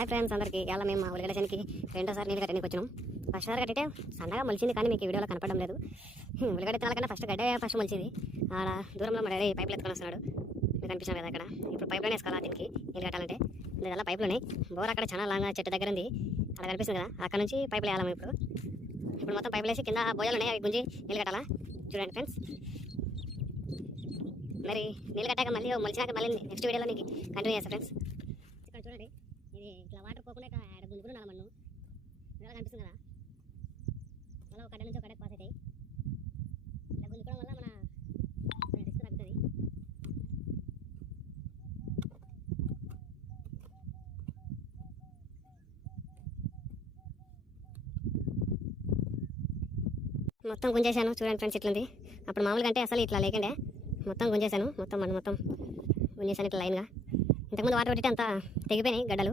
Hi friends అందరికీ ఇలా మేము మా ఉల్లిగడ్డ చెనికి రెండోసారి నీళ్ళు కట్టడానికి వచ్చినాం. ఫస్ట్ సారి కట్టితే సన్నగా మొలిచింది, కానీ మీకు ఈ వీడియోలో కనపడడం లేదు. ఉల్లిగడ్డ తినాల కన్నా ఫస్ట్ గడ్డ ఫస్ట్ మొలిచింది. ఆడ దూరంలో మా డాడీ పైపులు ఎత్తుకొని వస్తున్నాడు, మీకు కనిపిస్తాం కదా అక్కడ. ఇప్పుడు పైప్లోనే వేసుకోవాలి దీనికి నీళ్ళు కట్టాలంటే. ఇలా పైపులోనే బోర్ అక్కడ చాలా లాంగ్ చెట్టు దగ్గర ఉంది, అక్కడ కనిపిస్తుంది కదా, అక్కడ నుంచి పైపులు వేయాలి. ఇప్పుడు మొత్తం పైపులు వేసి కింద బోయలు ఉన్నాయి, అవి గుంజి నీళ్ళు కట్టాలా. చూడండి ఫ్రెండ్స్, మరి నీళ్ళు కట్టాక మళ్ళీ మొలిచినాక మళ్ళీ నెక్స్ట్ వీడియోలో నీకు కంటిన్యూ చేస్తాను ఫ్రెండ్స్. ఇక్కడ చూడండి, ఇది ఇట్లా వాటర్ పోకుండా ఇట్లా గుంజుకుని ఉండాలి. మన్ను ఇలా కనిపిస్తుంది కదా, మళ్ళీ ఒక కడ నుంచి ఒక కడకు పాస్ అవుతాయి. ఇలా గుంజుకోవడం వల్ల మన రిస్క్ తగ్గుతుంది. మొత్తం గుంజేశాను చూడండి ఫ్రెండ్స్, ఇట్లుంది. అప్పుడు మామూలుగా అంటే అసలు ఇట్లా లేకండే, మొత్తం గుంజేశాను. మొత్తం మన్ను మొత్తం గుంజేశాను ఇట్లా లైన్గా. ఇంతకుముందు వాటర్ పెట్టి అంతా తెగిపోయినాయి గడ్డలు.